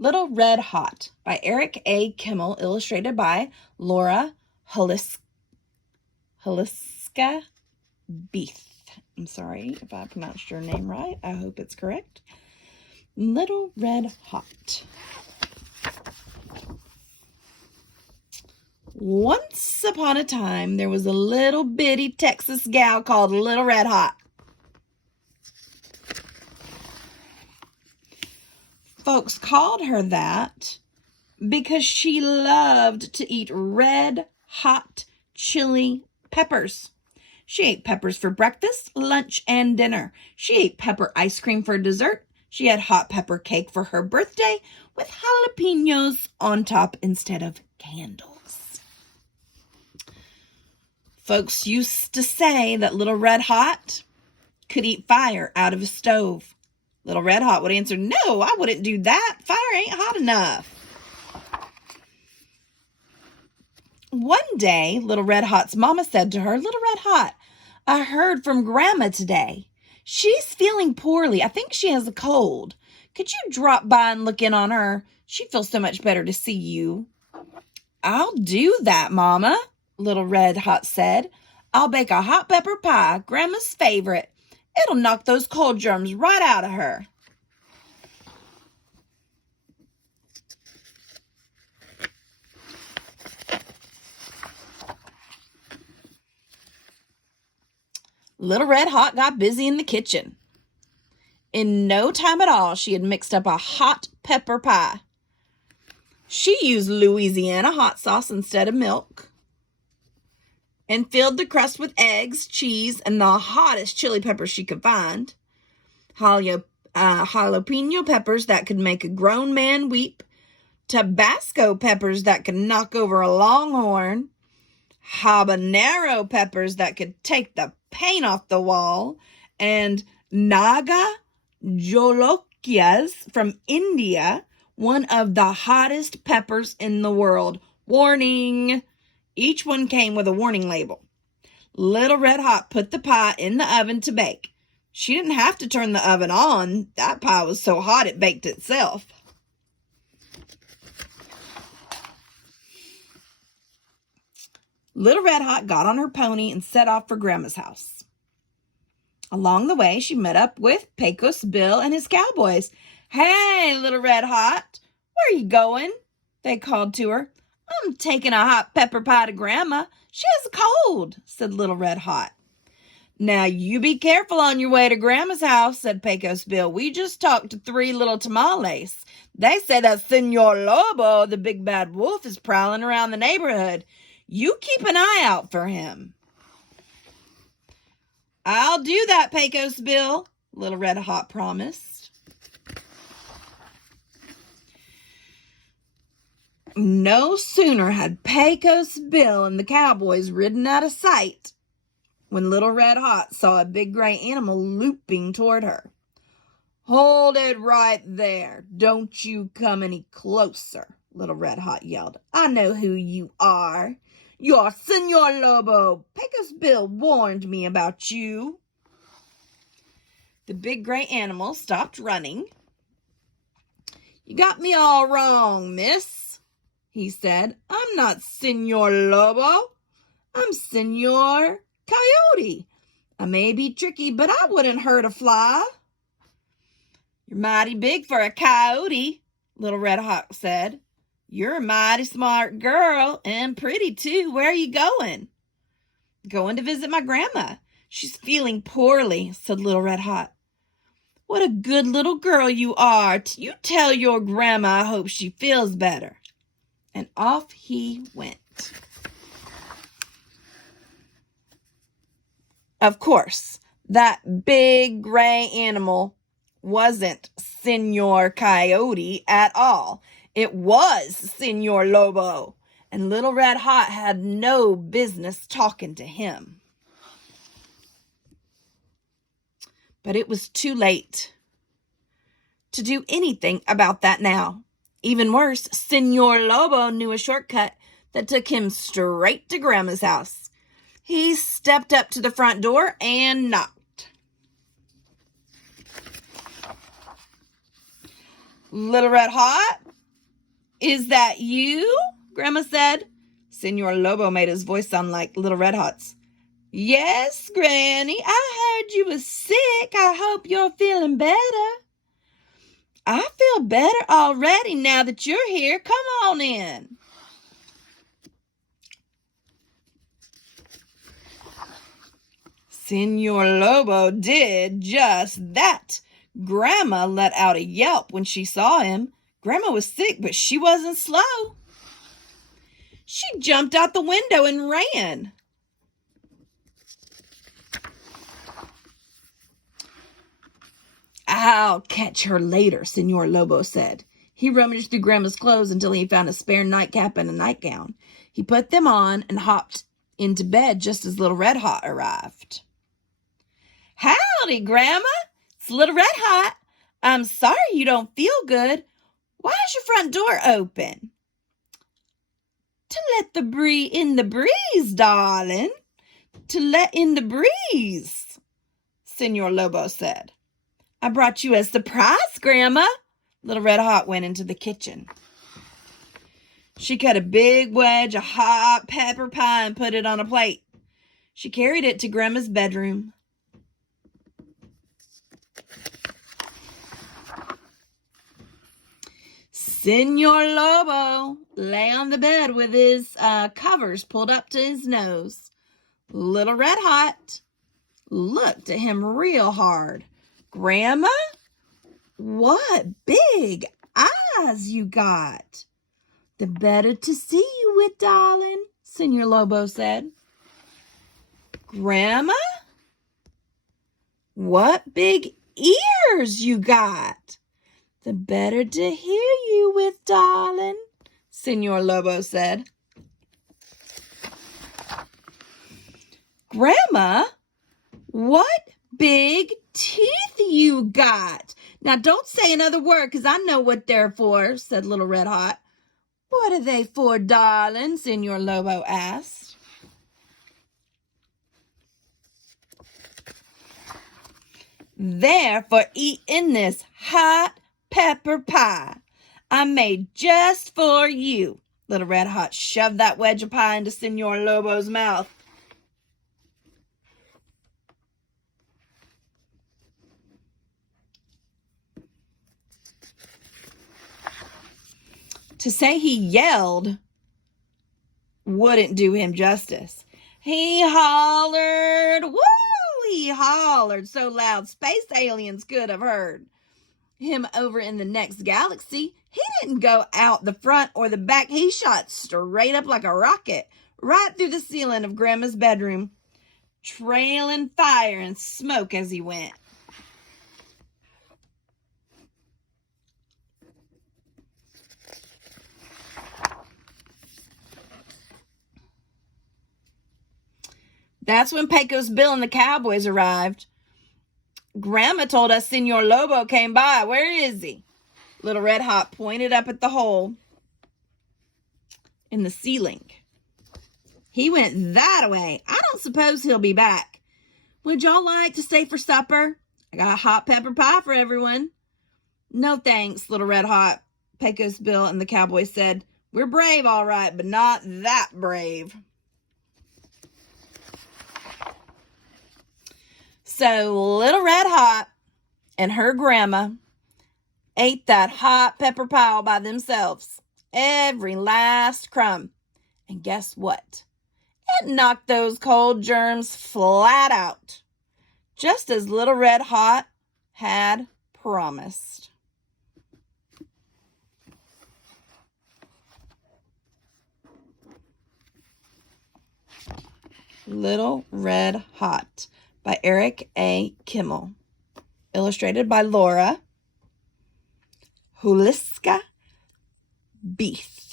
Little Red Hot by Eric A. Kimmel, illustrated by Laura Haliska Beeth. I'm sorry if I pronounced your name right. I hope it's correct. Little Red Hot. Once upon a time, there was a little bitty Texas gal called Little Red Hot. Folks called her that because she loved to eat red, hot, chili peppers. She ate peppers for breakfast, lunch, and dinner. She ate pepper ice cream for dessert. She had hot pepper cake for her birthday with jalapenos on top instead of candles. Folks used to say that Little Red Hot could eat fire out of a stove. Little Red Hot would answer, "No, I wouldn't do that. Fire ain't hot enough." One day, Little Red Hot's mama said to her, "Little Red Hot, I heard from Grandma today. She's feeling poorly. I think she has a cold. Could you drop by and look in on her? She'd feel so much better to see you." "I'll do that, Mama," Little Red Hot said. "I'll bake a hot pepper pie, Grandma's favorite. It'll knock those cold germs right out of her." Little Red Hot got busy in the kitchen. In no time at all, she had mixed up a hot pepper pie. She used Louisiana hot sauce instead of milk and filled the crust with eggs, cheese, and the hottest chili peppers she could find. Jalapeno peppers that could make a grown man weep. Tabasco peppers that could knock over a longhorn. Habanero peppers that could take the paint off the wall. And Naga Jolokias from India, one of the hottest peppers in the world. Warning! Each one came with a warning label. Little Red Hot put the pie in the oven to bake. She didn't have to turn the oven on. That pie was so hot it baked itself. Little Red Hot got on her pony and set off for Grandma's house. Along the way, she met up with Pecos Bill and his cowboys. "Hey, Little Red Hot, where are you going?" they called to her. "I'm taking a hot pepper pie to Grandma. She has a cold," said Little Red Hot. "Now, you be careful on your way to Grandma's house," said Pecos Bill. "We just talked to 3 little tamales. They say that Senor Lobo, the big bad wolf, is prowling around the neighborhood. You keep an eye out for him." "I'll do that, Pecos Bill," Little Red Hot promised. No sooner had Pecos Bill and the cowboys ridden out of sight when Little Red Hot saw a big gray animal looping toward her. "Hold it right there. Don't you come any closer," Little Red Hot yelled. "I know who you are. You're Senor Lobo. Pecos Bill warned me about you." The big gray animal stopped running. "You got me all wrong, miss," he said. "I'm not Senor Lobo. I'm Senor Coyote. I may be tricky, but I wouldn't hurt a fly." "You're mighty big for a coyote," Little Red Hot said. "You're a mighty smart girl and pretty too. Where are you going?" "Going to visit my grandma. She's feeling poorly," said Little Red Hot. "What a good little girl you are. You tell your grandma I hope she feels better." And off he went. Of course, that big gray animal wasn't Senor Coyote at all. It was Senor Lobo, and Little Red Hot had no business talking to him. But it was too late to do anything about that now. Even worse, Senor Lobo knew a shortcut that took him straight to Grandma's house. He stepped up to the front door and knocked. "Little Red Hot, Is that you? Grandma said. Senor Lobo made his voice sound like Little Red Hot's. Yes, Granny, I heard you was sick. I hope you're feeling better. I feel better already now that you're here. Come on in. Senor Lobo did just that. Grandma let out a yelp when she saw him. Grandma was sick, but she wasn't slow. She jumped out the window and ran. I'll catch her later, Senor Lobo said. He rummaged through Grandma's clothes until he found a spare nightcap and a nightgown. He put them on and hopped into bed just as Little Red Hot arrived. Howdy, Grandma. It's Little Red Hot. I'm sorry you don't feel good. Why is your front door open? To let in the breeze, darling. To let in the breeze, Senor Lobo said. I brought you a surprise, Grandma. Little Red Hot went into the kitchen. She cut a big wedge of hot pepper pie and put it on a plate. She carried it to Grandma's bedroom. Senor Lobo lay on the bed with his covers pulled up to his nose. Little Red Hot looked at him real hard. Grandma, what big eyes you got. The better to see you with, darling, Senor Lobo said. Grandma, what big ears you got. The better to hear you with, darling, Senor Lobo said. Grandma, what big teeth you got. Now, don't say another word, because I know what they're for, said Little Red Hot. What are they for, darling? Senor Lobo asked. They're for eating this hot pepper pie I made just for you. Little Red Hot shoved that wedge of pie into Senor Lobo's mouth. To say he yelled wouldn't do him justice. He hollered, woo! He hollered so loud space aliens could have heard him over in the next galaxy. He didn't go out the front or the back. He shot straight up like a rocket, right through the ceiling of Grandma's bedroom, trailing fire and smoke as he went. That's when Pecos Bill and the Cowboys arrived. Grandma told us Senor Lobo came by. Where is he? Little Red Hot pointed up at the hole in the ceiling. He went that way. I don't suppose he'll be back. Would y'all like to stay for supper? I got a hot pepper pie for everyone. No thanks, Little Red Hot, Pecos Bill and the Cowboys said. We're brave, all right, but not that brave. So Little Red Hot and her grandma ate that hot pepper pie all by themselves. Every last crumb. And guess what? It knocked those cold germs flat out. Just as Little Red Hot had promised. Little Red Hot by Eric A. Kimmel. Illustrated by Laura Huliska Beef.